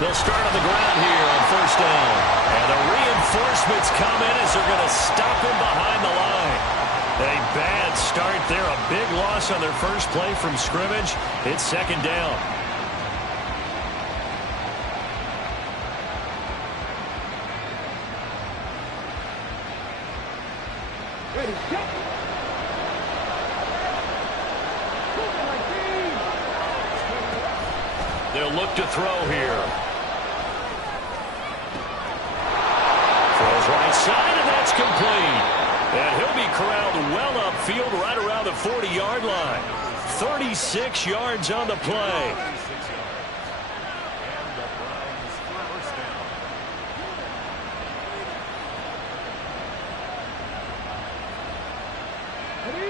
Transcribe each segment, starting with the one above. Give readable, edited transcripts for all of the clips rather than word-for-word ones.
They'll start on the ground here on first down. And the reinforcements come in as they're going to stop him behind the line. A bad start there. A big loss on their first play from scrimmage. It's second down. They'll look to throw here. Throws right side, and that's complete. And he'll be corralled well upfield right around the 40-yard line. 36 yards on the play.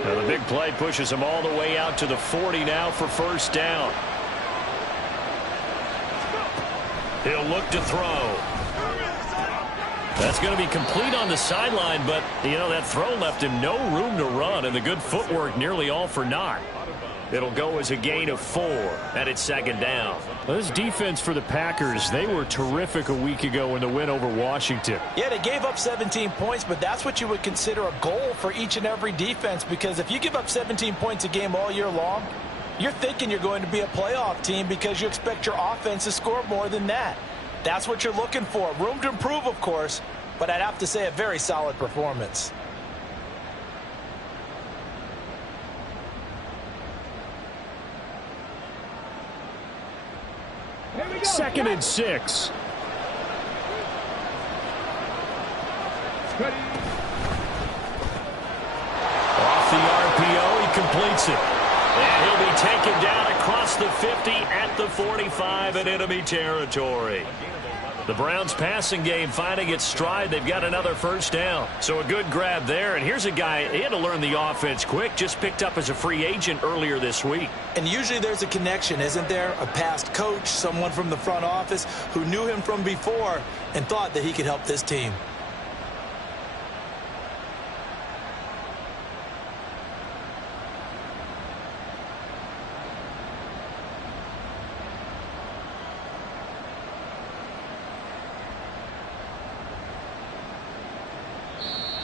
Now the big play pushes him all the way out to the 40 now for first down. He'll look to throw. That's going to be complete on the sideline, but, you know, that throw left him no room to run, and the good footwork nearly all for naught. It'll go as a gain of 4, and it's second down. Well, this defense for the Packers, they were terrific a week ago in the win over Washington. Yeah, they gave up 17 points, but that's what you would consider a goal for each and every defense, because if you give up 17 points a game all year long, you're thinking you're going to be a playoff team because you expect your offense to score more than that. That's what you're looking for. Room to improve, of course, but I'd have to say a very solid performance. Second and 6. Off the RPO, he completes it. And he'll be taken down across the 50 at the 45 in enemy territory. The Browns passing game finding its stride. They've got another first down. So a good grab there. And here's a guy, he had to learn the offense quick, just picked up as a free agent earlier this week. And usually there's a connection, isn't there? A past coach, someone from the front office who knew him from before and thought that he could help this team.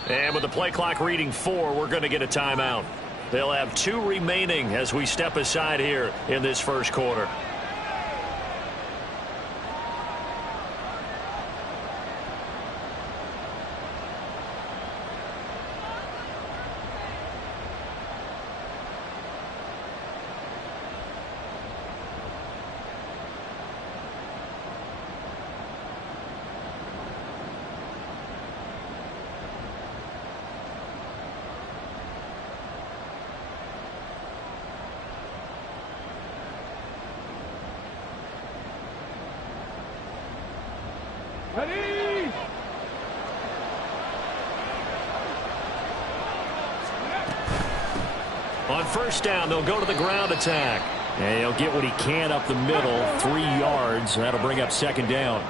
And with the play clock reading 4, we're going to get a timeout. They'll have 2 remaining as we step aside here in this first quarter. On first down, they'll go to the ground attack. And he'll get what he can up the middle, 3 yards. That'll bring up second down.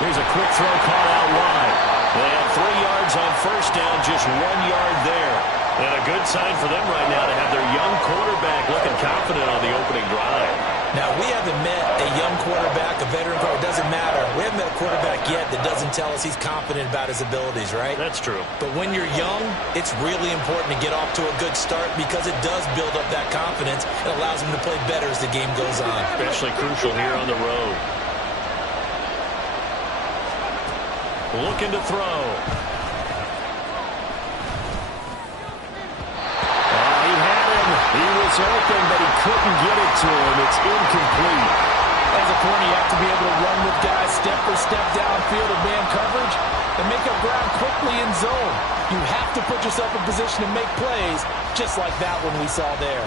Here's a quick throw caught out wide. They have 3 yards on first down, just 1 yard there. And a good sign for them right now to have their young quarterback looking confident on the opening drive. Now, we haven't met a young quarterback, a veteran quarterback. It doesn't matter. We haven't met a quarterback yet that doesn't tell us he's confident about his abilities, right? That's true. But when you're young, it's really important to get off to a good start because it does build up that confidence. It allows him to play better as the game goes on. Especially crucial here on the road. Looking to throw. He was open, but he couldn't get it to him. It's incomplete. As a corner, you have to be able to run with guys step for step downfield or man coverage and make up ground quickly in zone. You have to put yourself in position to make plays, just like that one we saw there.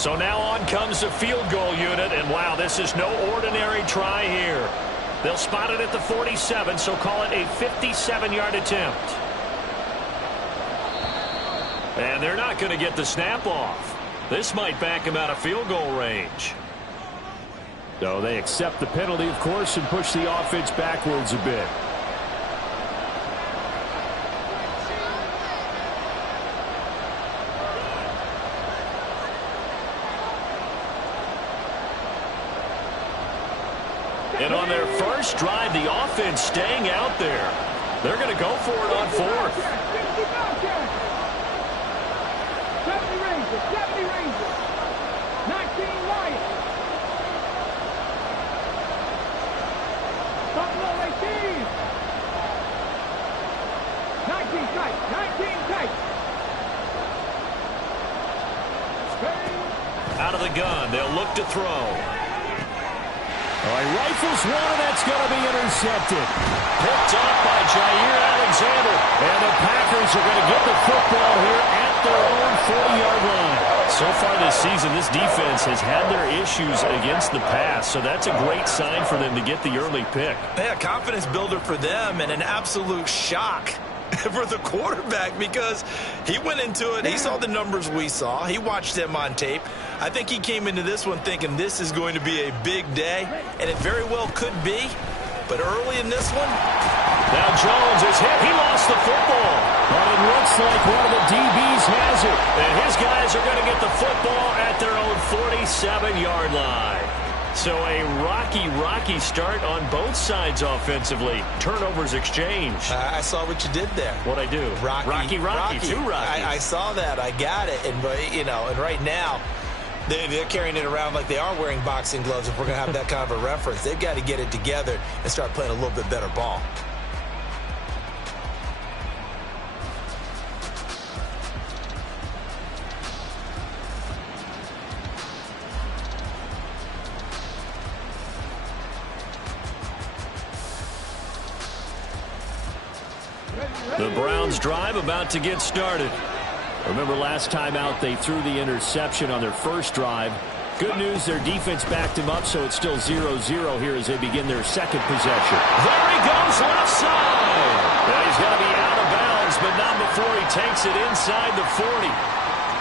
So now on comes the field goal unit, and wow, this is no ordinary try here. They'll spot it at the 47, so call it a 57-yard attempt. And they're not going to get the snap off. This might back him out of field goal range. So they accept the penalty, of course, and push the offense backwards a bit. And on their first drive, the offense staying out there. They're going to go for it on fourth. 70 Rangers, 19 Lions. Buffalo 18. 19 Titans, 19 Titans. Out of the gun, they'll look to throw. All right, rifles one, and that's going to be intercepted. Picked off by Jair Alexander. And the Packers are going to get the football here at their own 40-yard line. So far this season, this defense has had their issues against the pass, so that's a great sign for them to get the early pick. Yeah, confidence builder for them and an absolute shock for the quarterback because he went into it. He saw the numbers we saw. He watched them on tape. I think he came into this one thinking this is going to be a big day, and it very well could be. But early in this one, now Jones is hit. He lost the football. But it looks like one of the DBs has it. And his guys are going to get the football at their own 47-yard line. So a rocky start on both sides offensively. Turnovers exchanged. I saw what you did there. What'd I do? Rocky. Too rocky. I saw that. I got it. And, and right now, they're carrying it around like they are wearing boxing gloves. If we're going to have that kind of a reference, they've got to get it together and start playing a little bit better ball. The Browns drive about to get started. Remember last time out they threw the interception on their first drive. Good news, their defense backed him up, so it's still 0-0 here as they begin their second possession. There he goes, left side. Well, he's going to be out of bounds, but not before he takes it inside the 40.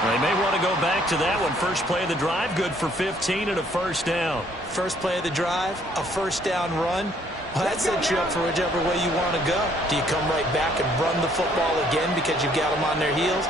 They may want to go back to that one. First play of the drive, good for 15 and a first down. First play of the drive, a first down run. Well, that sets you up for whichever way you want to go. Do you come right back and run the football again because you've got them on their heels?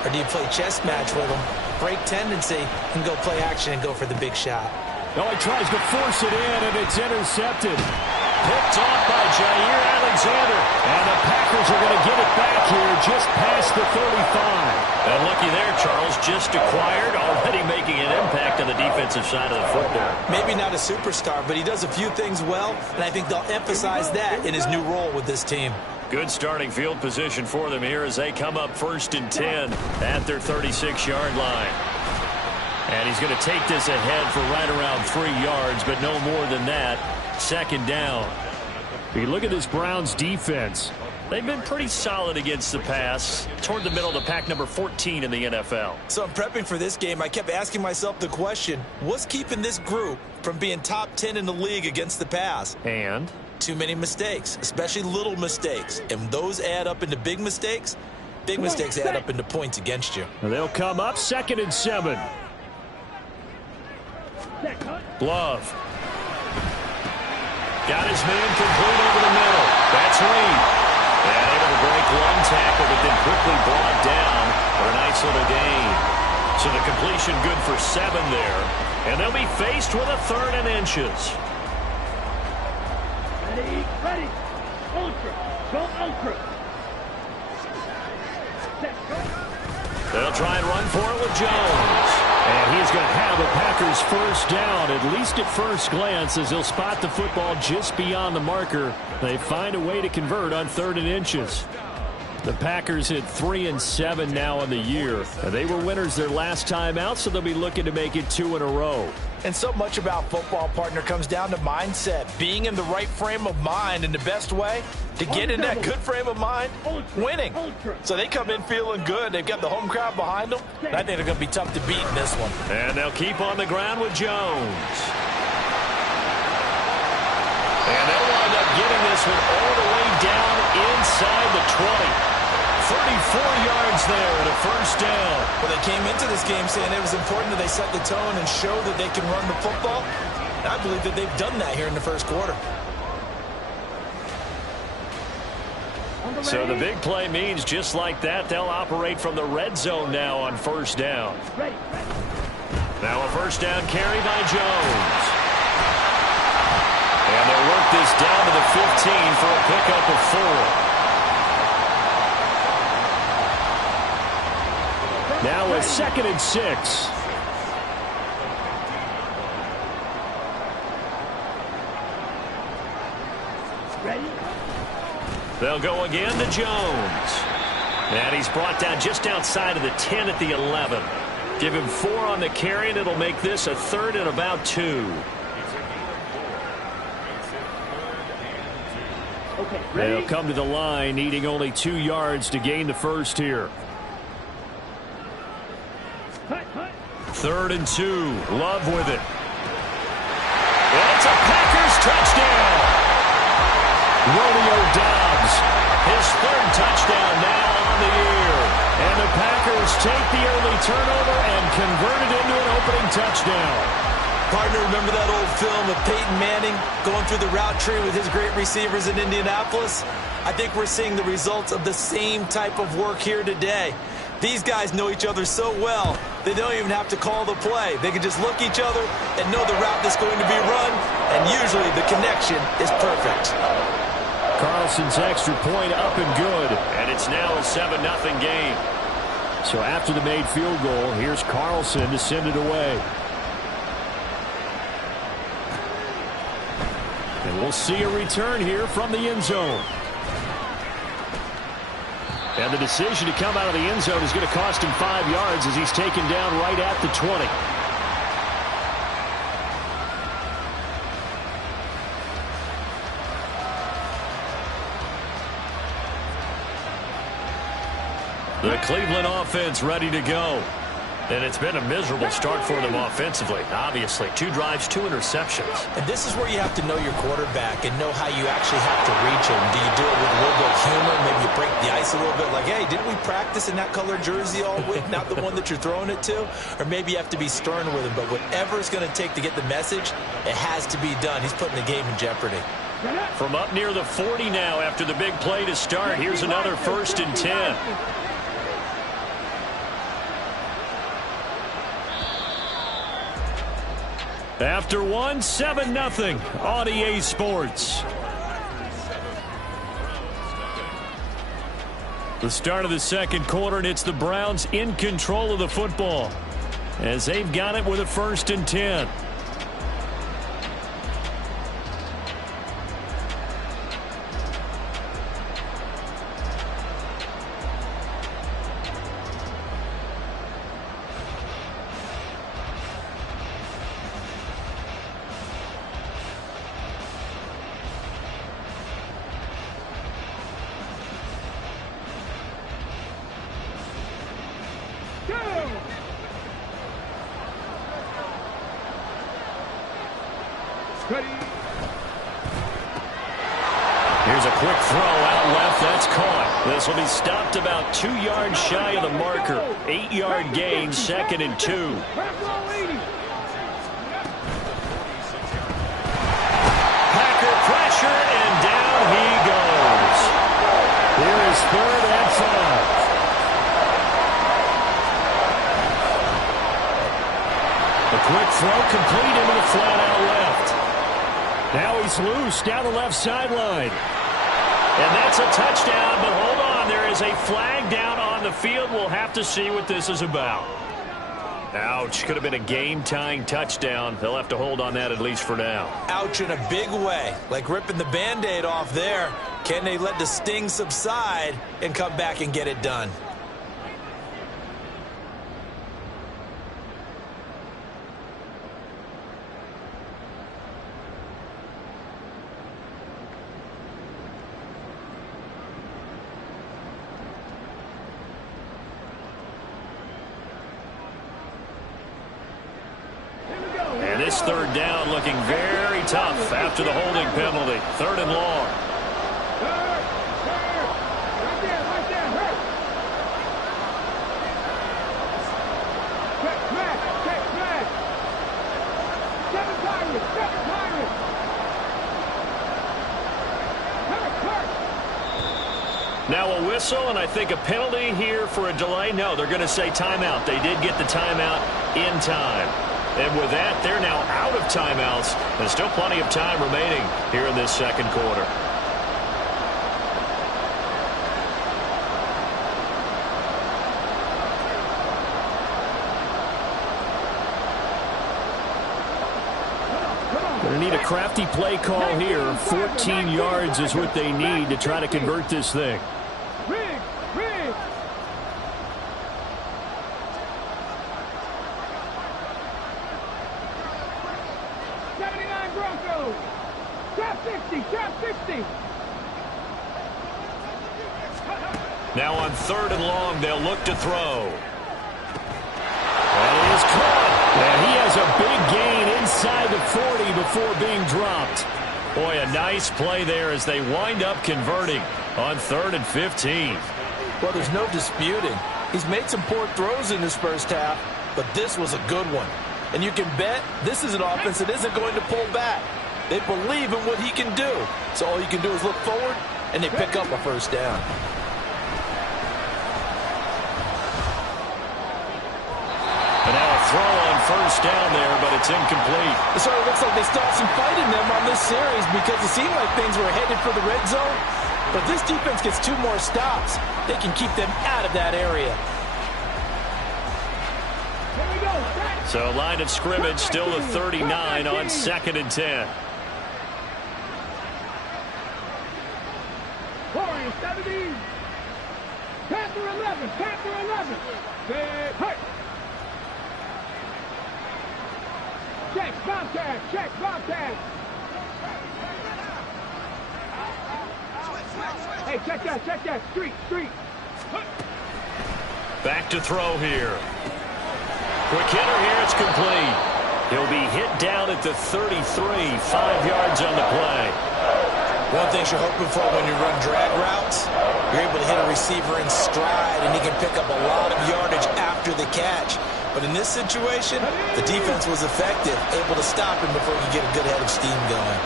Or do you play chess match with them, break tendency, and go play action and go for the big shot? No, he tries to force it in, and it's intercepted. Picked off by Jair Alexander. And the Packers are going to get it back here just past the 35. And looky there, Charles, just acquired, already making an impact on the defensive side of the football. Maybe not a superstar, but he does a few things well, and I think they'll emphasize that in his new role with this team. Good starting field position for them here as they come up 1st and 10 at their 36-yard line. And he's going to take this ahead for right around 3 yards, but no more than that. Second down. You look at this Browns defense. They've been pretty solid against the pass, toward the middle of the pack, number 14 in the NFL. So I'm prepping for this game. I kept asking myself the question, what's keeping this group from being top 10 in the league against the pass? And? Too many mistakes, especially little mistakes. And those add up into big mistakes. Big mistakes add up into points against you. They'll come up 2nd and 7. Love. Got his man complete over the middle. That's Reed. And able to break one tackle, but then quickly brought down for a nice little gain. So the completion good for 7 there. And they'll be faced with a 3rd and inches. Ready. Ultra. Go ultra. They'll try and run for it with Jones. And he's going to have the Packers first down, at least at first glance, as he'll spot the football just beyond the marker. They find a way to convert on 3rd and inches. The Packers hit 3 and 7 now in the year. They were winners their last time out, so they'll be looking to make it 2 in a row. And so much about football, partner, comes down to mindset, being in the right frame of mind, and the best way to get in that good frame of mind, winning. So they come in feeling good. They've got the home crowd behind them. And I think they're going to be tough to beat in this one. And they'll keep on the ground with Jones. And they'll wind up getting this one all the way down inside the 20. 34 yards there and a first down. Well, they came into this game saying it was important that they set the tone and show that they can run the football. And I believe that they've done that here in the first quarter. So the big play means just like that, they'll operate from the red zone now on first down. Now a first down carry by Jones. And they'll work this down to the 15 for a pickup of 4. Now a 2nd and 6. They'll go again to Jones. And he's brought down just outside of the 10 at the 11. Give him 4 on the carry, and it'll make this a 3rd and about 2. They'll come to the line, needing only 2 yards to gain the first here. 3rd and 2. Love with it. And it's a Packers touchdown. Romeo Doubs, His 3rd touchdown now on the year. and the Packers take the early turnover and convert it into an opening touchdown. Partner, remember that old film of Peyton Manning going through the route tree with his great receivers in Indianapolis? I think we're seeing the results of the same type of work here today. These guys know each other so well, they don't even have to call the play. They can just look each other and know the route that's going to be run, and usually the connection is perfect. Carlson's extra point up and good. And it's now a 7-0 game. So after the made field goal, here's Carlson to send it away. And we'll see a return here from the end zone. And the decision to come out of the end zone is going to cost him 5 yards as he's taken down right at the 20. The Cleveland offense ready to go. And it's been a miserable start for them offensively. Obviously, 2 drives, 2 interceptions. And this is where you have to know your quarterback and know how you actually have to reach him. Do you do it with a little bit of humor? Maybe you break the ice a little bit like, hey, didn't we practice in that color jersey all week? Not the one that you're throwing it to? Or maybe you have to be stern with him. But whatever it's going to take to get the message, it has to be done. He's putting the game in jeopardy. From up near the 40 now after the big play to start, here's another 1st and 10. After 1, 7-0 on EA Sports. The start of the second quarter, and it's the Browns in control of the football as they've got it with a 1st and 10. Here's a quick throw out left. That's caught. This will be stopped about 2 yards shy of the marker. 8-yard gain, 2nd and 2. Packer pressure, and down he goes. Here is 3rd and 5. A quick throw complete into the flat out left. Now he's loose down the left sideline. And that's a touchdown, but hold on. There is a flag down on the field. We'll have to see what this is about. Ouch. Could have been a game-tying touchdown. They'll have to hold on that at least for now. Ouch in a big way. Like ripping the Band-Aid off there. Can they let the sting subside and come back and get it done? And this third down looking very tough after the holding penalty. 3rd and long. Right there, hurt. Check smash. 7 Pirates. Hurt. Now a whistle, and I think a penalty here for a delay. No, they're going to say timeout. They did get the timeout in time. And with that, they're now out of timeouts. There's still plenty of time remaining here in this second quarter. Going to need a crafty play call here. 14 yards is what they need to try to convert this thing. Rig. 79 Broncos. Trap 60. Now on 3rd and long, they'll look to throw. And he is caught. And he has a big gain inside the 40 before being dropped. Boy, a nice play there as they wind up converting on 3rd and 15. Well, there's no disputing. He's made some poor throws in this first half, but this was a good one. And you can bet this is an offense that isn't going to pull back. They believe in what he can do. So all you can do is look forward, and they pick up a first down. And now a throw on 1st down there, but it's incomplete. It sort of looks like they still have some fight in them on this series because it seemed like things were headed for the red zone. But if this defense gets 2 more stops, they can keep them out of that area. Here we go. So line of scrimmage still a 39 on 2nd and 10. 4-70. Panther 11. Hurt. Check, Bobcat. Hey, check that. Street. Back to throw here. Quick hitter here, it's complete. He'll be hit down at the 33, 5 yards on the play. One thing you're hoping for when you run drag routes, you're able to hit a receiver in stride, and he can pick up a lot of yardage after the catch. But in this situation, the defense was effective, able to stop him before he get a good head of steam going.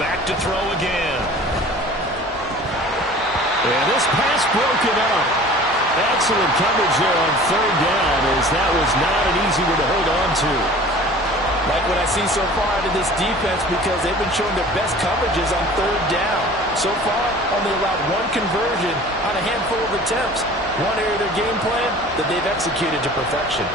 Back to throw again. And this pass broken up. Excellent coverage there on 3rd down, as that was not an easy one to hold on to. Like what I've seen so far out of this defense, because they've been showing their best coverages on 3rd down. So far, only allowed 1 conversion on a handful of attempts. One area of their game plan that they've executed to perfection.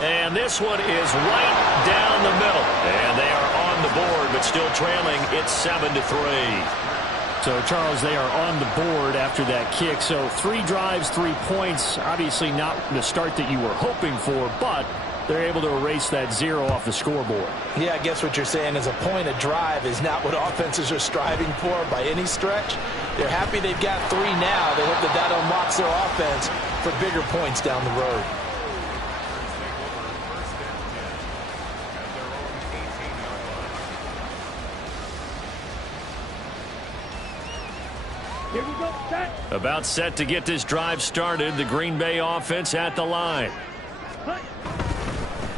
And this one is right down the middle. And they are on the board, but still trailing. It's 7-3. So, Charles, they are on the board after that kick. So 3 drives, 3 points. Obviously not the start that you were hoping for, but they're able to erase that 0 off the scoreboard. Yeah, I guess what you're saying is a point a drive is not what offenses are striving for by any stretch. They're happy they've got 3 now. They hope that unlocks their offense for bigger points down the road. Here we go. Set. About set to get this drive started. The Green Bay offense at the line.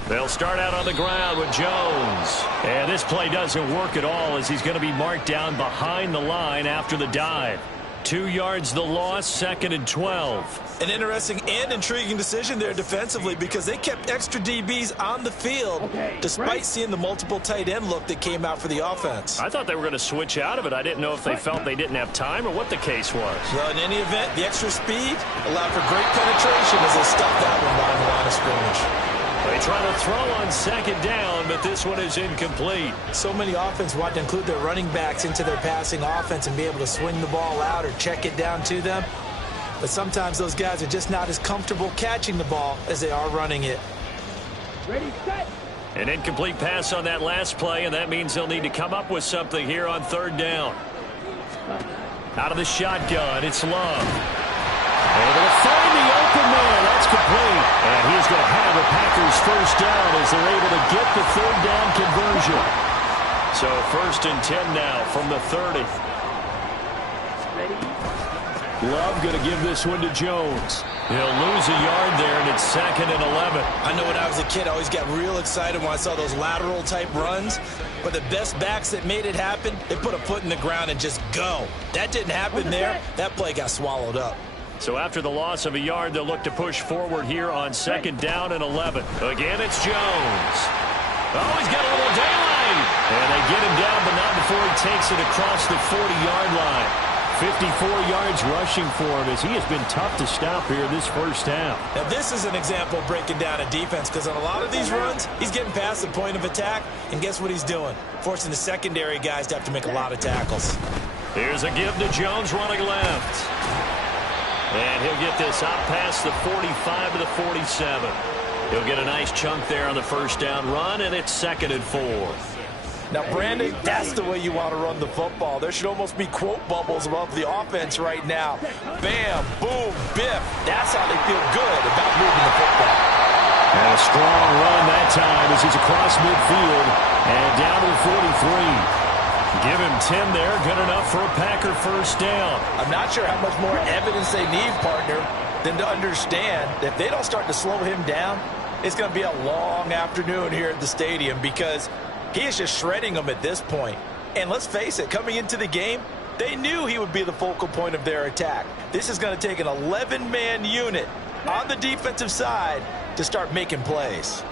They'll start out on the ground with Jones. And this play doesn't work at all, as he's going to be marked down behind the line after the dive. 2 yards the loss, 2nd and 12. An interesting and intriguing decision there defensively, because they kept extra DBs on the field despite seeing the multiple tight end look that came out for the offense. I thought they were going to switch out of it. I didn't know if they felt they didn't have time or what the case was. Well, in any event, the extra speed allowed for great penetration as they stuffed that one behind the line of scrimmage. They try to throw on 2nd down, but this one is incomplete. So many offenses want to include their running backs into their passing offense and be able to swing the ball out or check it down to them. But sometimes those guys are just not as comfortable catching the ball as they are running it. Ready, set. An incomplete pass on that last play, and that means they'll need to come up with something here on third down. Out of the shotgun, it's Love. Able to find the open man. That's complete. And he's going to have a Packers first down as they're able to get the third down conversion. So 1st and 10 now from the 30. Love going to give this one to Jones. He'll lose a yard there, and it's 2nd and 11. I know when I was a kid, I always got real excited when I saw those lateral-type runs. But the best backs that made it happen, they put a foot in the ground and just go. That didn't happen there. That play got swallowed up. So after the loss of a yard, they'll look to push forward here on 2nd down and 11. Again, it's Jones. Oh, he's got a little daylight. And they get him down, but not before he takes it across the 40-yard line. 54 yards rushing for him as he has been tough to stop here this first half. Now, this is an example of breaking down a defense because on a lot of these runs, he's getting past the point of attack, and guess what he's doing? Forcing the secondary guys to have to make a lot of tackles. Here's a give to Jones running left. And he'll get this out past the 45 to the 47. He'll get a nice chunk there on the first down run, and it's 2nd and 4. Now, Brandon, that's the way you want to run the football. There should almost be quote bubbles above the offense right now. Bam, boom, biff. That's how they feel good about moving the football. And a strong run that time as he's across midfield and down to the 43. Give him 10 there. Good enough for a Packer first down. I'm not sure how much more evidence they need, partner, than to understand that if they don't start to slow him down, it's going to be a long afternoon here at the stadium because he is just shredding them at this point. And let's face it, coming into the game, they knew he would be the focal point of their attack. This is going to take an 11-man unit on the defensive side to start making plays.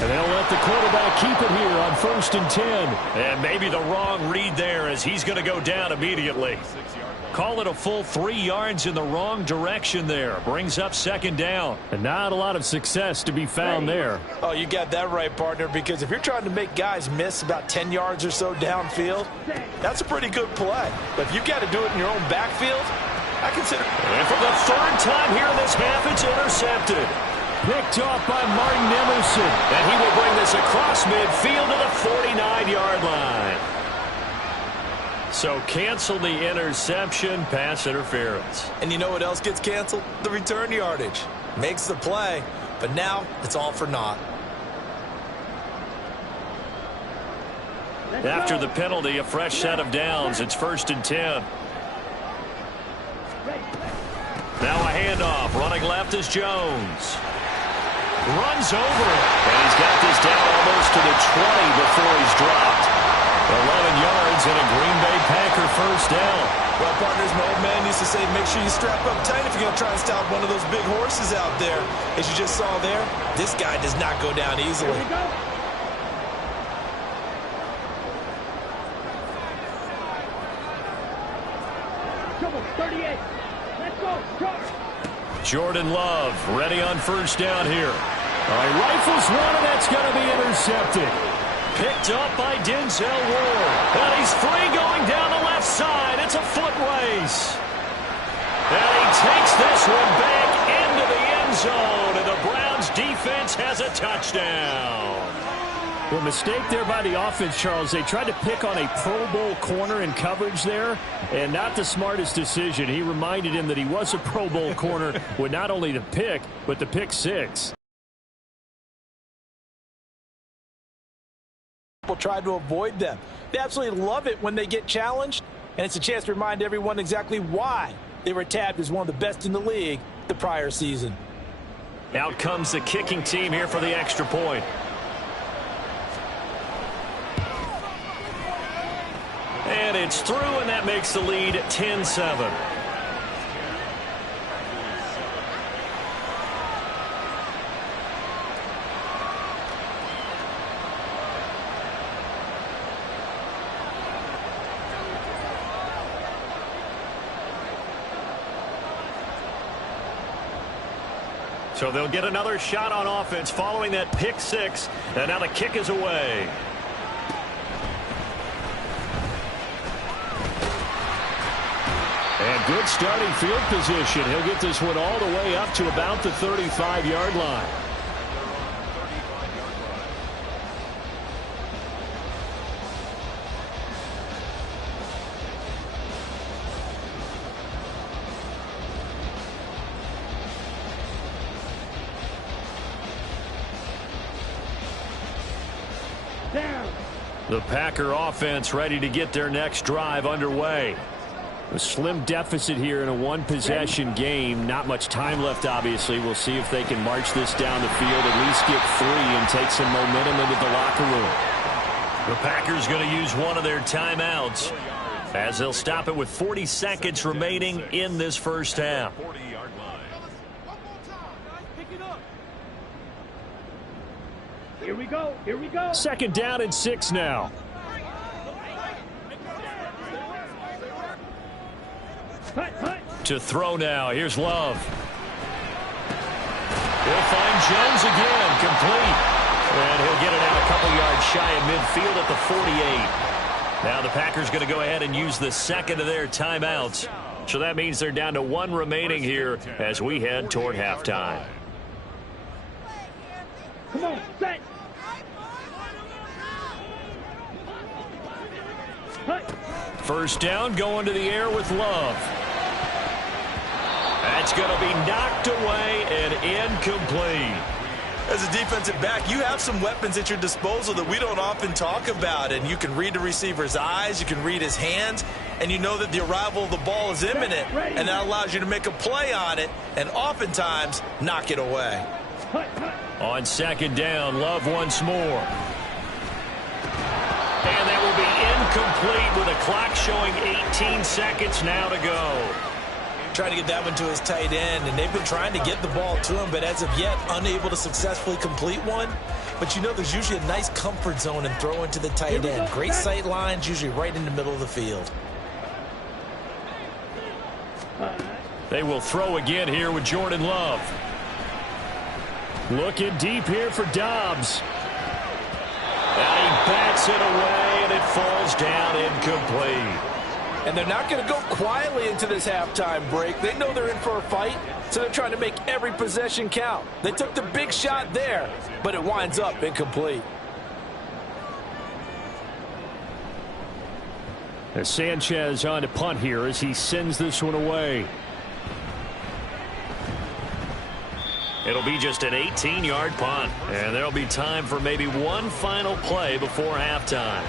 And they'll let the quarterback keep it here on 1st and 10. And maybe the wrong read there as he's going to go down immediately. Call it a full 3 yards in the wrong direction there. Brings up 2nd down. And not a lot of success to be found there. Oh, you got that right, partner, because if you're trying to make guys miss about 10 yards or so downfield, that's a pretty good play. But if you got to do it in your own backfield, I consider it. And for the 3rd time here in this half, it's intercepted. Picked off by Martin Emerson. And he will bring this across midfield to the 49-yard line. So cancel the interception, pass interference. And you know what else gets canceled? The return yardage. Makes the play, but now it's all for naught. After the penalty, a fresh set of downs. It's 1st and 10. Now a handoff. Running left is Jones. Runs over it. And he's got this down almost to the 20 before he's dropped. 11 yards and a Green Bay Packer first down. Well, partners, my old man used to say, make sure you strap up tight if you're going to try and stop one of those big horses out there. As you just saw there, this guy does not go down easily. Here we go. Trouble, 38. Let's go. Charge. Jordan Love ready on first down here. Rifles one, and that's going to be intercepted. Picked up by Denzel Ward. And he's free going down the left side. It's a foot race. And he takes this one back into the end zone. And the Browns defense has a touchdown. Well, mistake there by the offense, Charles. They tried to pick on a Pro Bowl corner in coverage there, and not the smartest decision. He reminded him that he was a Pro Bowl corner with not only the pick, but the pick six. People try to avoid them. They absolutely love it when they get challenged, and it's a chance to remind everyone exactly why they were tabbed as one of the best in the league the prior season. Out comes the kicking team here for the extra point. And it's through, and that makes the lead 10-7. So they'll get another shot on offense following that pick six, and now the kick is away. good starting field position. He'll get this one all the way up to about the 35-yard line. The Packer offense ready to get their next drive underway. A slim deficit here in a one-possession game. Not much time left, obviously. We'll see if they can march this down the field, at least get 3 and take some momentum into the locker room. The Packers going to use one of their timeouts as they'll stop it with 40 seconds remaining in this first half. Here we go. Here we go. 2nd down and 6 now. To throw now. Here's Love. He'll find Jones again. Complete. And he'll get it out a couple yards shy of midfield at the 48. Now the Packers going to go ahead and use the second of their timeouts. So that means they're down to 1 remaining here as we head toward halftime. Come on, set. First down, going to the air with Love. That's going to be knocked away and incomplete. As a defensive back, you have some weapons at your disposal that we don't often talk about. And you can read the receiver's eyes, you can read his hands, and you know that the arrival of the ball is imminent. And that allows you to make a play on it and oftentimes knock it away. On 2nd down, Love once more. And that will be incomplete with a clock showing 18 seconds now to go. Trying to get that one to his tight end, and they've been trying to get the ball to him, but as of yet, unable to successfully complete one. But you know there's usually a nice comfort zone in throwing to the tight end. Great sight lines, usually right in the middle of the field. They will throw again here with Jordan Love. Looking deep here for Dobbs. And he bats it away, and it falls down incomplete. And they're not going to go quietly into this halftime break. They know they're in for a fight, so they're trying to make every possession count. They took the big shot there, but it winds up incomplete. As Sanchez on to punt here as he sends this one away. It'll be just an 18-yard punt, and there'll be time for maybe one final play before halftime.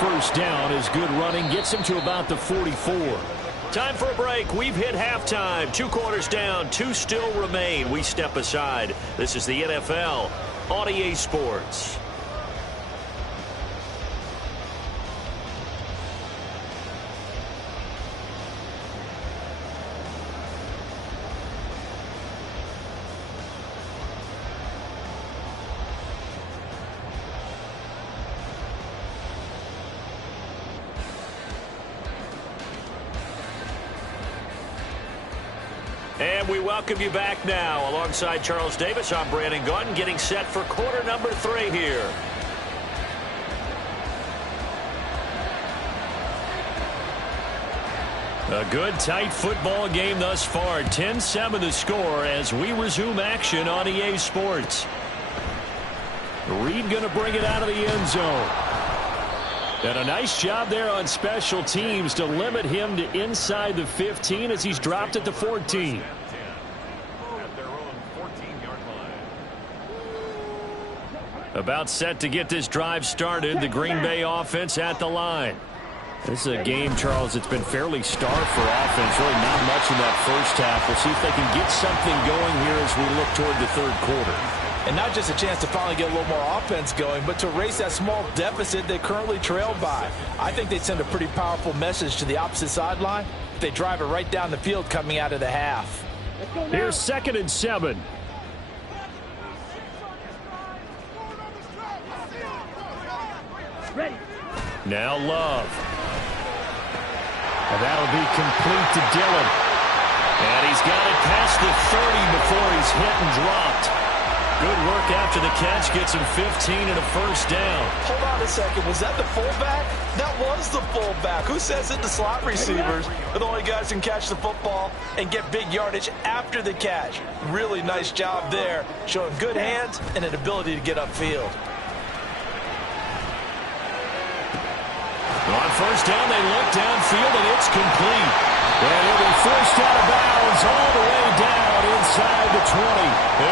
First down is good running, gets him to about the 44. Time for a break. We've hit halftime. 2 quarters down, 2 still remain. We step aside. This is the NFL on EA Sports. And we welcome you back now. Alongside Charles Davis, I'm Brandon Gunn, getting set for quarter number 3 here. A good, tight football game thus far. 10-7 the score as we resume action on EA Sports. Reed going to bring it out of the end zone. And a nice job there on special teams to limit him to inside the 15 as he's dropped at the 14. About set to get this drive started. The Green Bay offense at the line. This is a game, Charles, that's been fairly starved for offense. Really not much in that first half. We'll see if they can get something going here as we look toward the third quarter. And not just a chance to finally get a little more offense going, but to erase that small deficit they currently trailed by. I think they send a pretty powerful message to the opposite sideline if they drive it right down the field coming out of the half. Here's 2nd and 7. Ready. Now Love. And that'll be complete to Dillon. And he's got it past the 30 before he's hit and dropped. Good work after the catch. Gets him 15 and a first down. Hold on a second. Was that the fullback? That was the fullback. Who says it? The slot receivers are the only guys who can catch the football and get big yardage after the catch. Really nice job there. Showing good hands and an ability to get upfield. On first down, they look downfield, and it's complete. And he'll be forced out of bounds all the way down inside the 20.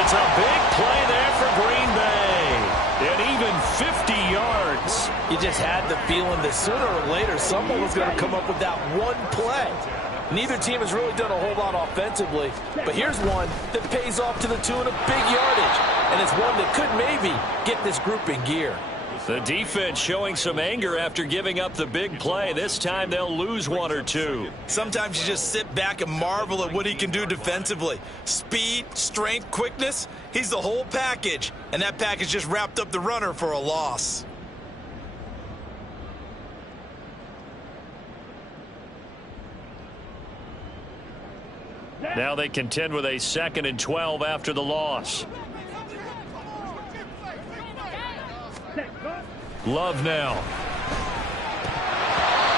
It's a big play there for Green Bay. And even 50 yards. You just had the feeling that sooner or later someone was going to come up with that one play. Neither team has really done a whole lot offensively, but here's one that pays off to the tune of big yardage, and it's one that could maybe get this group in gear. The defense showing some anger after giving up the big play. This time they'll lose one or two. Sometimes you just sit back and marvel at what he can do defensively. Speed, strength, quickness, he's the whole package, and that package just wrapped up the runner for a loss. Now they contend with a 2nd and 12 after the loss. Love now.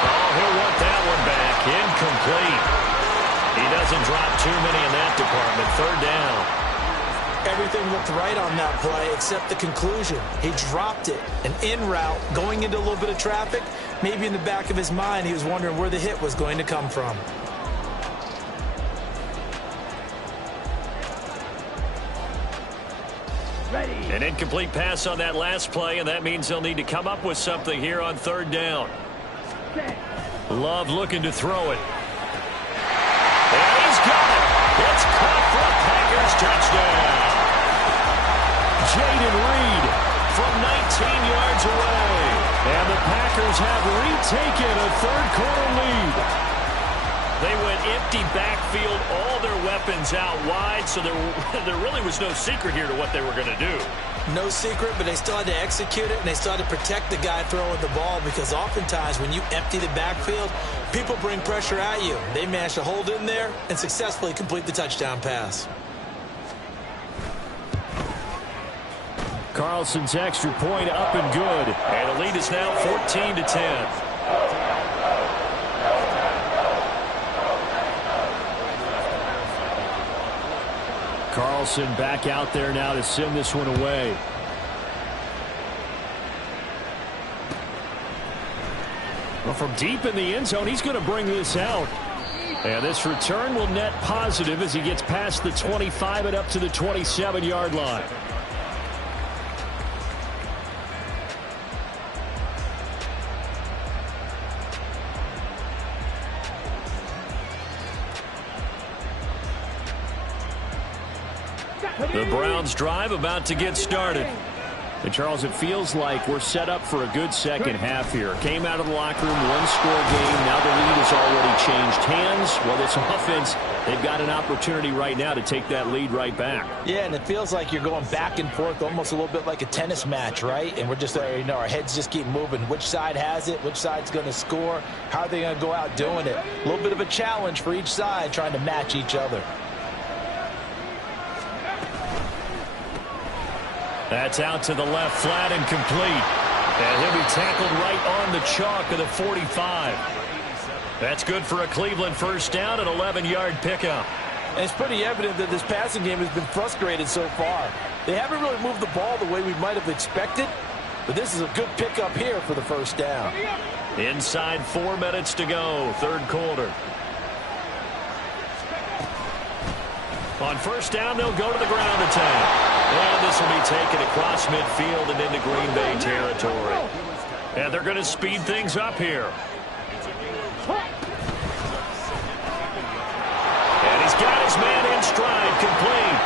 Oh, he'll want that one back. Incomplete. He doesn't drop too many in that department. 3rd down. Everything looked right on that play except the conclusion. He dropped it. An in route, going into a little bit of traffic. Maybe in the back of his mind, he was wondering where the hit was going to come from. An incomplete pass on that last play, and that means they'll need to come up with something here on 3rd down. Love looking to throw it. And he's got it. It's caught for a Packers touchdown. Jaden Reed from 19 yards away. And the Packers have retaken a 3rd quarter lead. They went empty backfield, all their weapons out wide, so there really was no secret here to what they were going to do. No secret, but they still had to execute it, and they still had to protect the guy throwing the ball, because oftentimes when you empty the backfield, people bring pressure at you. They managed to hold in there and successfully complete the touchdown pass. Carlson's extra point up and good. And the lead is now 14-10. Carlson back out there now to send this one away. Well, from deep in the end zone, he's going to bring this out. And this return will net positive as he gets past the 25 and up to the 27-yard line. The Browns drive about to get started. And Charles, it feels like we're set up for a good second half here. Came out of the locker room, one-score game. Now the lead has already changed hands. Well, this offense, they've got an opportunity right now to take that lead right back. Yeah, and it feels like you're going back and forth, almost a little bit like a tennis match, right? And we're just, our heads just keep moving. Which side has it? Which side's going to score? How are they going to go out doing it? A little bit of a challenge for each side, trying to match each other. That's out to the left, flat and complete. And he'll be tackled right on the chalk of the 45. That's good for a Cleveland first down, an 11-yard pickup. And it's pretty evident that this passing game has been frustrated so far. They haven't really moved the ball the way we might have expected, but this is a good pickup here for the first down. Inside 4 minutes to go, 3rd quarter. On first down, they'll go to the ground attack. And this will be taken across midfield and into Green Bay territory. And they're going to speed things up here. And he's got his man in stride, complete.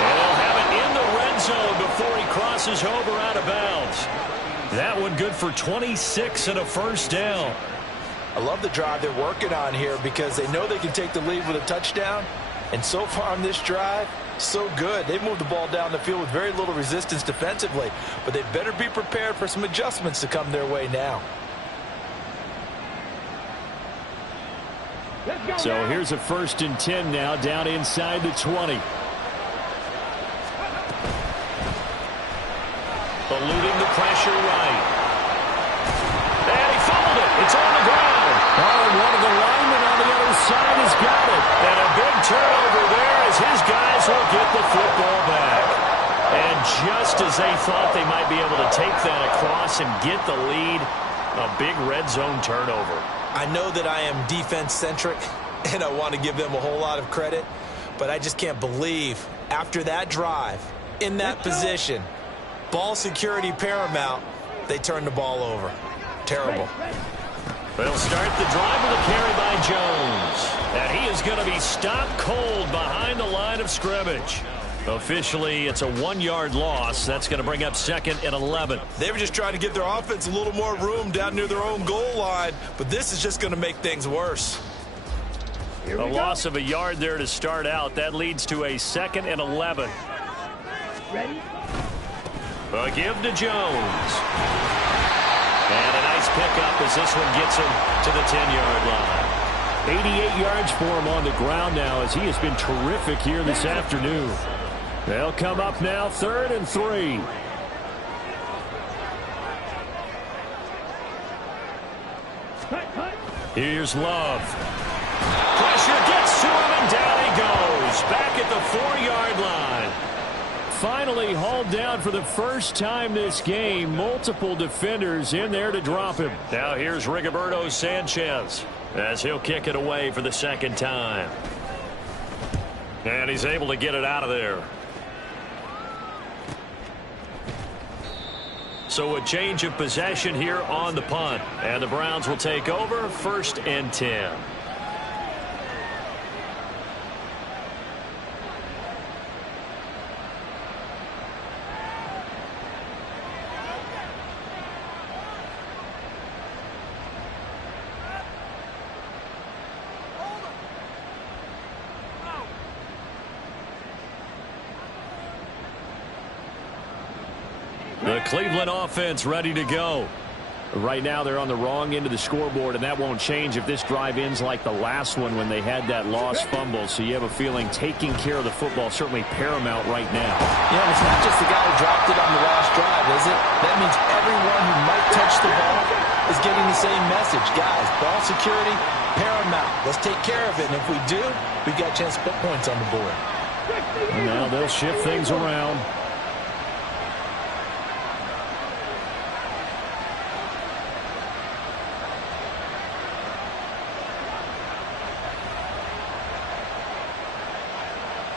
And they'll have it crosses over out of bounds. That one good for 26 and a first down. I love the drive they're working on here because they know they can take the lead with a touchdown. And so far on this drive, so good. They've moved the ball down the field with very little resistance defensively. But they better be prepared for some adjustments to come their way now. So here's a 1st and 10 now, down inside the 20. Eluding the pressure right. And he fumbled it. It's on the ground. Oh, and one of the linemen on the other side has got it. And a big turnover there as his guys will get the football back. And just as they thought they might be able to take that across and get the lead, a big red zone turnover. I know that I am defense-centric, and I want to give them a whole lot of credit, but I just can't believe after that drive, in that position, ball security paramount, they turned the ball over. Terrible. They'll start the drive with a carry by Jones. And he is going to be stopped cold behind the line of scrimmage. Officially, it's a 1-yard loss. That's going to bring up 2nd and 11. They were just trying to give their offense a little more room down near their own goal line, but this is just going to make things worse. A loss of a yard there to start out. That leads to a 2nd and 11. Ready? A give to Jones. And a nice pickup as this one gets him to the 10-yard line. 88 yards for him on the ground now as he has been terrific here this afternoon. They'll come up now 3rd and 3. Here's Love. Pressure gets to him and down he goes. Back at the 4-yard line. Finally hauled down for the first time this game. Multiple defenders in there to drop him. Now here's Rigoberto Sanchez as he'll kick it away for the 2nd time. And he's able to get it out of there. So a change of possession here on the punt. And the Browns will take over 1st and 10. The Cleveland offense ready to go. Right now they're on the wrong end of the scoreboard, and that won't change if this drive ends like the last one when they had that lost fumble. So you have a feeling taking care of the football certainly paramount right now. Yeah, it's not just the guy who dropped it on the last drive, is it? That means everyone who might touch the ball is getting the same message. Guys, ball security, paramount. Let's take care of it, and if we do, we've got a chance to put points on the board. Now they'll shift things around.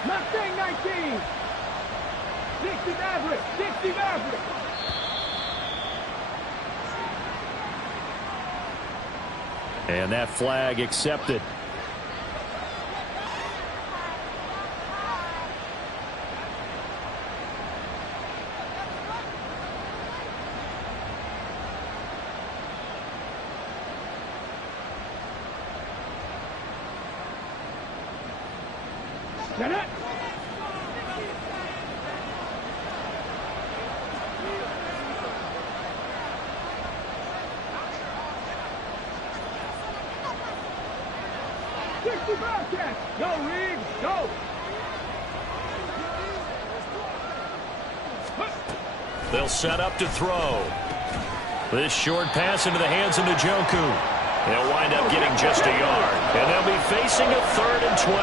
Mustang 19. 60 Maverick. 60 Maverick. And that flag accepted. Get it. Go, Reed, go! They'll set up to throw. This short pass into the hands of Njoku. They'll wind up getting just a yard. And they'll be facing a 3rd and 12.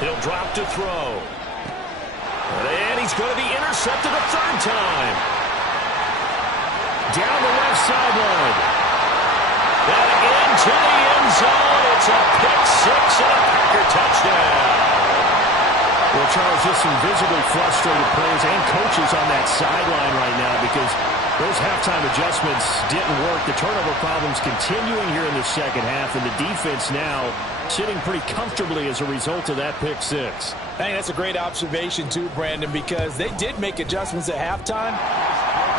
He'll drop to throw. And he's going to be intercepted a 3rd time. Down the left sideline. And into the end zone. It's a pick-6 and a Packer touchdown. Well, Charles, just some visibly frustrated players and coaches on that sideline right now because Those halftime adjustments didn't work. The turnover problems continuing here in the second half, and the defense now sitting pretty comfortably as a result of that pick six. I think that's a great observation too, Brandon, because they did make adjustments at halftime.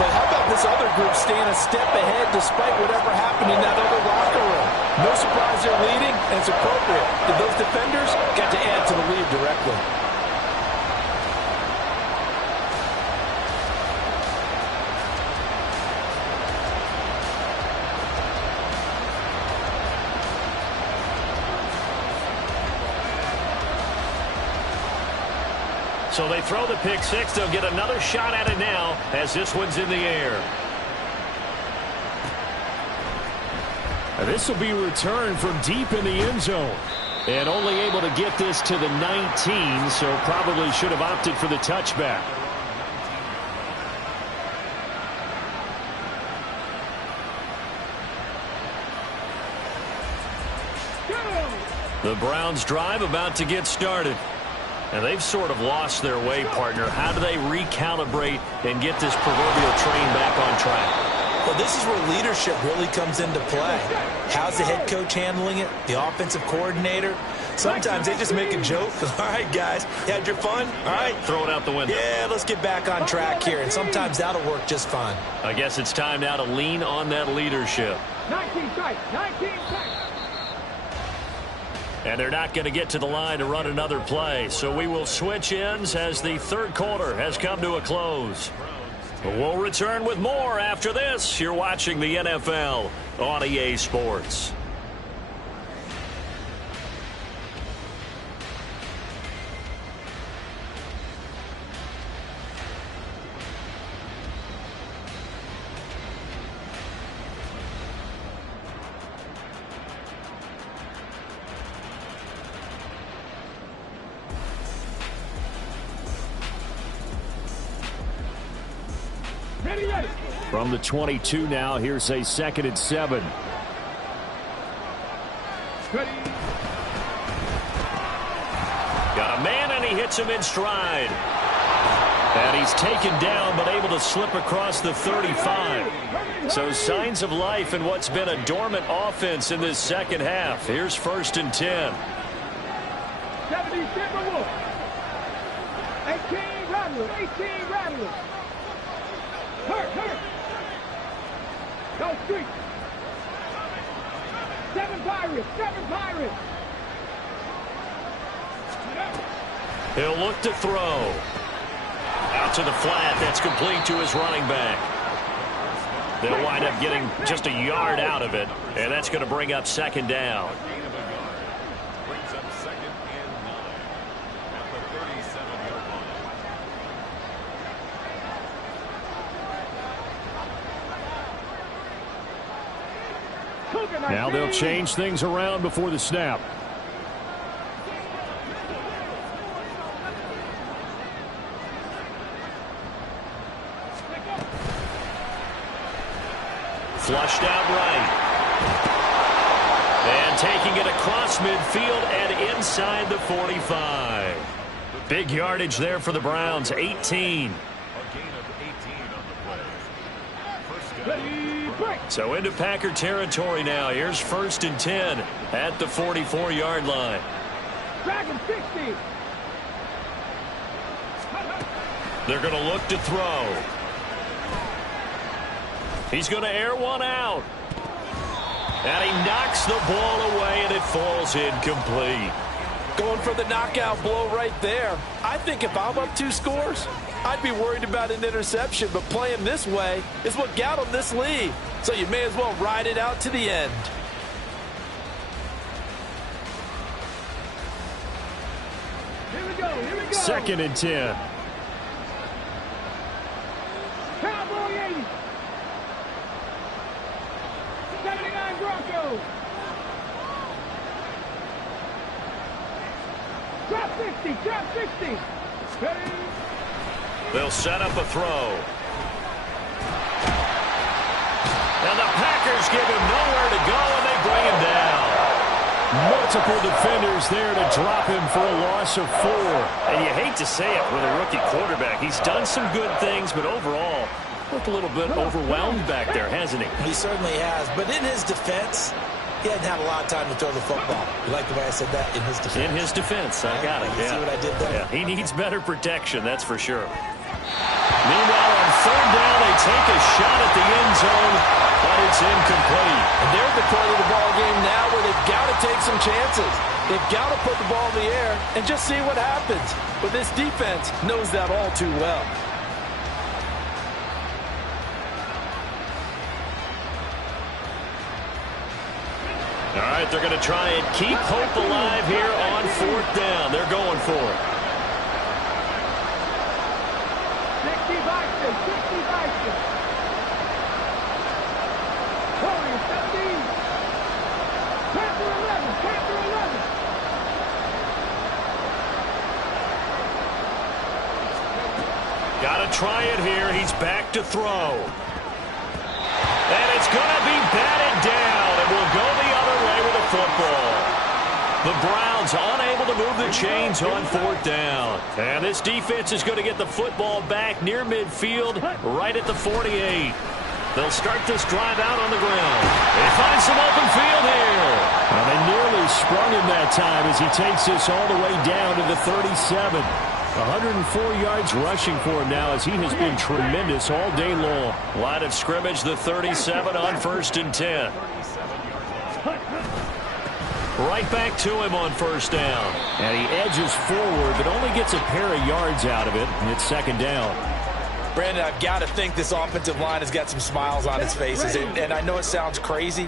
But how about this other group staying a step ahead despite whatever happened in that other locker room? No surprise they're leading, and it's appropriate. Those defenders got to add to the lead directly. So they throw the pick six. They'll get another shot at it now as this one's in the air. And this will be returned from deep in the end zone. And only able to get this to the 19, so probably should have opted for the touchback. The Browns drive about to get started. And they've sort of lost their way, partner. How do they recalibrate and get this proverbial train back on track? Well, this is where leadership really comes into play. How's the head coach handling it? The offensive coordinator? Sometimes they just make a joke. All right, guys, you had your fun? All right. Throw it out the window. Yeah, let's get back on track here. And sometimes that'll work just fine. I guess it's time now to lean on that leadership. 19 strikes, 19 strikes. And they're not going to get to the line to run another play. So we will switch ends as the third quarter has come to a close. We'll return with more after this. You're watching the NFL on EA Sports. From the 22 now, here's a 2nd and 7. Got a man, and he hits him in stride. And he's taken down, but able to slip across the 35. So signs of life in what's been a dormant offense in this second half. Here's 1st and 10. 70 Timberwolves. 18 Rattlers. 18 Rattlers. Hurt. Go street. 7 Pirates. 7 Pirates. He'll look to throw. Out to the flat. That's complete to his running back. They'll wind up getting just a yard out of it, and that's going to bring up 2nd down. Brings up 2nd and 9 at the 37-yard line. Now they'll change things around before the snap. Flushed out right. And taking it across midfield and inside the 45. Big yardage there for the Browns, 18. A gain of 18 on the play. So into Packer territory now. Here's 1st and 10 at the 44-yard line. Dragon 60. They're going to look to throw. He's going to air one out. And he knocks the ball away, and it falls incomplete. Going for the knockout blow right there. I think if I'm up 2 scores, I'd be worried about an interception, but playing this way is what got him this lead. So you may as well ride it out to the end. Here we go. 2nd and 10. Cowboy 80. 79 Broncos. Drop 60. They'll set up a throw. And the Packers give him nowhere to go, and they bring him down. Multiple defenders there to drop him for a loss of 4. And you hate to say it with a rookie quarterback. He's done some good things, but overall, Looked a little bit overwhelmed back there, hasn't he? He certainly has. But in his defense, he hadn't had a lot of time to throw the football. You like the way I said that? In his defense. In his defense. I got it. You see what I did there? Yeah, he needs better protection, that's for sure. Meanwhile, on third down, they take a shot at the end zone, but it's incomplete. And they're at the part of the ball game now where they've got to take some chances. They've got to put the ball in the air and just see what happens. But this defense knows that all too well. All right, they're going to try and keep hope alive here on fourth down. They're going for it. 60 Vikings. 20, 17. Panther 11. Panther 11. Got to try it here. He's back to throw. And it's going to be batted down, and we'll go the other way with the football. The Browns unable to move the chains on fourth down. And this defense is going to get the football back near midfield, right at the 48. They'll start this drive out on the ground. They find some open field here. Well, they nearly sprung him that time as he takes this all the way down to the 37. 104 yards rushing for him now as he has been tremendous all day long. Line of scrimmage, the 37 on 1st and 10. Right back to him on first down. And he edges forward, but only gets a pair of yards out of it, and it's second down. Brandon, I've got to think this offensive line has got some smiles on its faces. And I know it sounds crazy,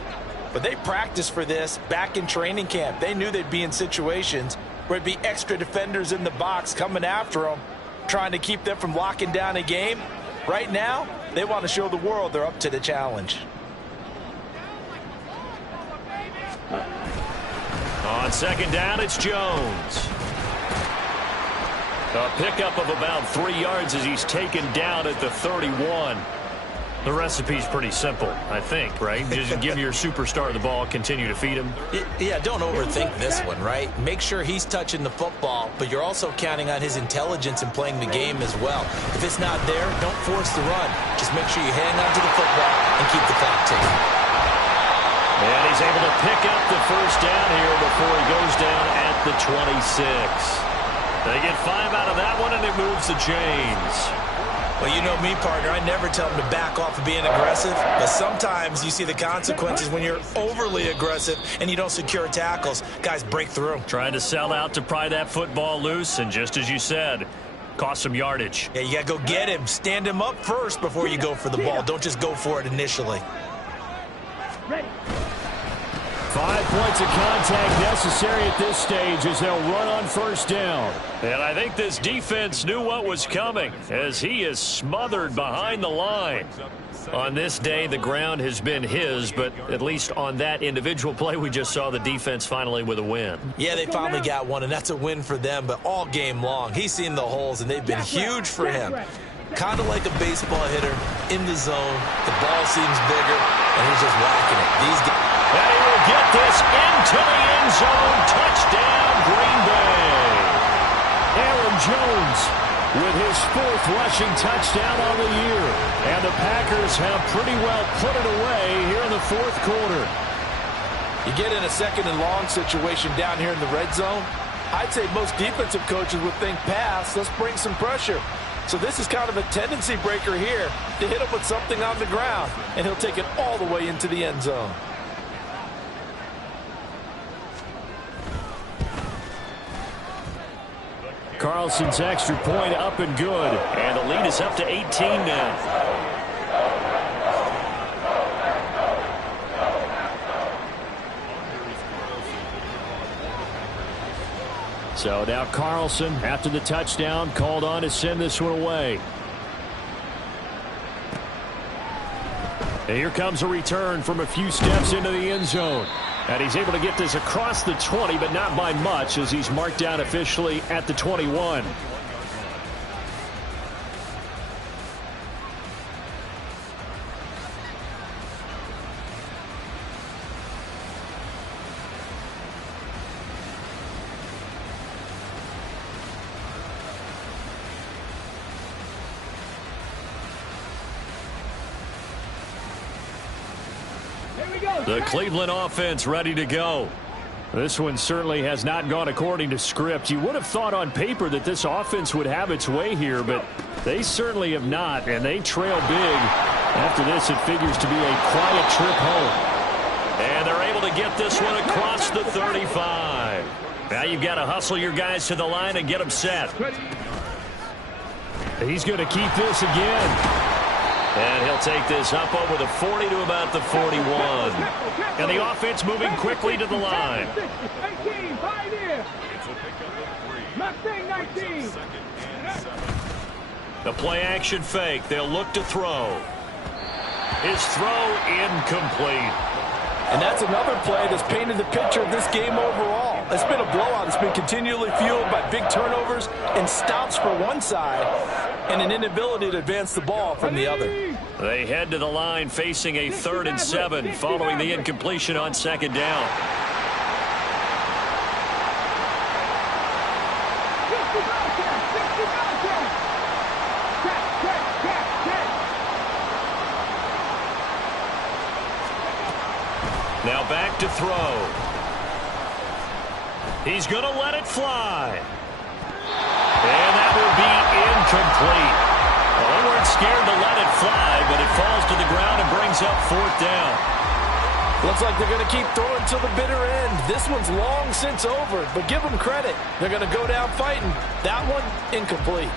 but they practiced for this back in training camp. They knew they'd be in situations where it'd be extra defenders in the box coming after them, trying to keep them from locking down a game. Right now, they want to show the world they're up to the challenge. On second down, it's Jones. A pickup of about 3 yards as he's taken down at the 31. The recipe's pretty simple, I think, right? Just give your superstar the ball, continue to feed him. Yeah, don't overthink this one, right? Make sure he's touching the football, but you're also counting on his intelligence in playing the game as well. If it's not there, don't force the run. Just make sure you hang on to the football and keep the clock ticking. And he's able to pick up the first down here before he goes down at the 26. They get 5 out of that one, and it moves the chains. Well, you know me, partner. I never tell them to back off of being aggressive, but sometimes you see the consequences when you're overly aggressive and you don't secure tackles. Guys break through. Trying to sell out to pry that football loose, and just as you said, cost some yardage. Yeah, you got to go get him. Stand him up first before you go for the ball. Don't just go for it initially. Ready. 5 points of contact necessary at this stage as they'll run on first down. And I think this defense knew what was coming as he is smothered behind the line. On this day, the ground has been his, but at least on that individual play, we just saw the defense finally with a win. Yeah, they finally got one, and that's a win for them, but all game long, he's seen the holes, and they've been huge for him. Kind of like a baseball hitter in the zone. The ball seems bigger, and he's just whacking it. These guys. And he will get this into the end zone. Touchdown, Green Bay. Aaron Jones with his 4th rushing touchdown on the year. And the Packers have pretty well put it away here in the 4th quarter. You get in a second and long situation down here in the red zone, I'd say most defensive coaches would think pass. Let's bring some pressure. So this is kind of a tendency breaker here to hit him with something on the ground, and he'll take it all the way into the end zone. Carlson's extra point up and good. And the lead is up to 18 now. So now Carlson, after the touchdown, called on to send this one away. And here comes a return from a few steps into the end zone. And he's able to get this across the 20, but not by much as he's marked down officially at the 21. The Cleveland offense ready to go. This one certainly has not gone according to script. You would have thought on paper that this offense would have its way here, but they certainly have not, and they trail big. After this, it figures to be a quiet trip home. And they're able to get this one across the 35. Now you've got to hustle your guys to the line and get them set. He's going to keep this again. And he'll take this up over the 40 to about the 41. And the offense moving quickly to the line. 18, 5 here. Mustang 19. The play action fake. They'll look to throw. His throw incomplete. And that's another play that's painted the picture of this game overall. It's been a blowout. It's been continually fueled by big turnovers and stops for one side and an inability to advance the ball from the other. They head to the line facing a 3rd and 7 following the incompletion on 2nd down. Now back to throw. He's going to let it fly. And that will be incomplete. Well, they weren't scared to let it fly, but it falls to the ground and brings up 4th down. Looks like they're going to keep throwing till the bitter end. This one's long since over, but give them credit. They're going to go down fighting. That one, incomplete.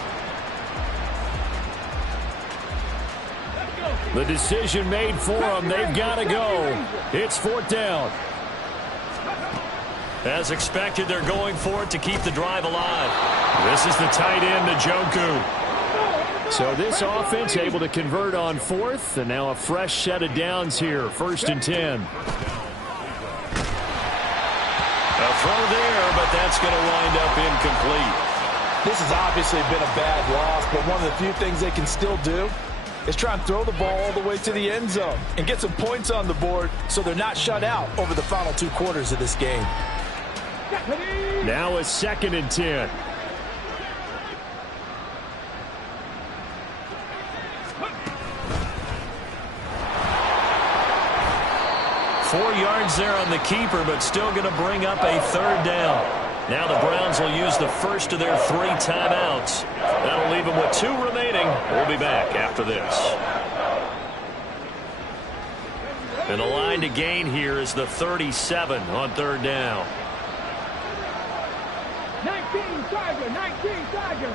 The decision made for them. They've got to go. It's 4th down. As expected, they're going for it to keep the drive alive. This is the tight end, Njoku. So this offense able to convert on 4th, and now a fresh set of downs here. 1st and 10. A throw there, but that's going to wind up incomplete. This has obviously been a bad loss, but one of the few things they can still do is try and throw the ball all the way to the end zone and get some points on the board so they're not shut out over the final 2 quarters of this game. Now a 2nd and 10. Four yards there on the keeper, but still going to bring up a 3rd down. Now the Browns will use the first of their 3 timeouts. That'll leave them with 2 remaining. We'll be back after this. And the line to gain here is the 37 on 3rd down. 19 Tiger, 19 Tiger.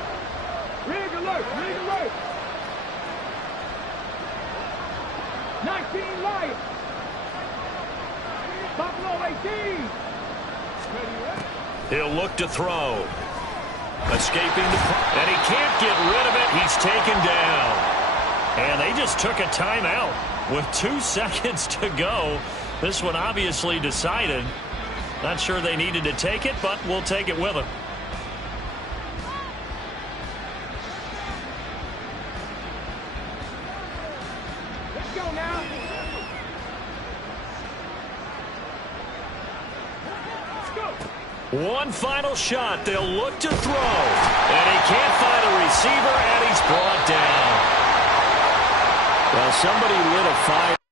Rig alert, rig alert. 19 Lion. Buffalo 18. He'll look to throw. Escaping and he can't get rid of it. He's taken down. And they just took a timeout with 2 seconds to go. This one obviously decided. Not sure they needed to take it, but we'll take it with them. Let's go now. One final shot. They'll look to throw. And he can't find a receiver, and he's brought down. Well, somebody lit a fire.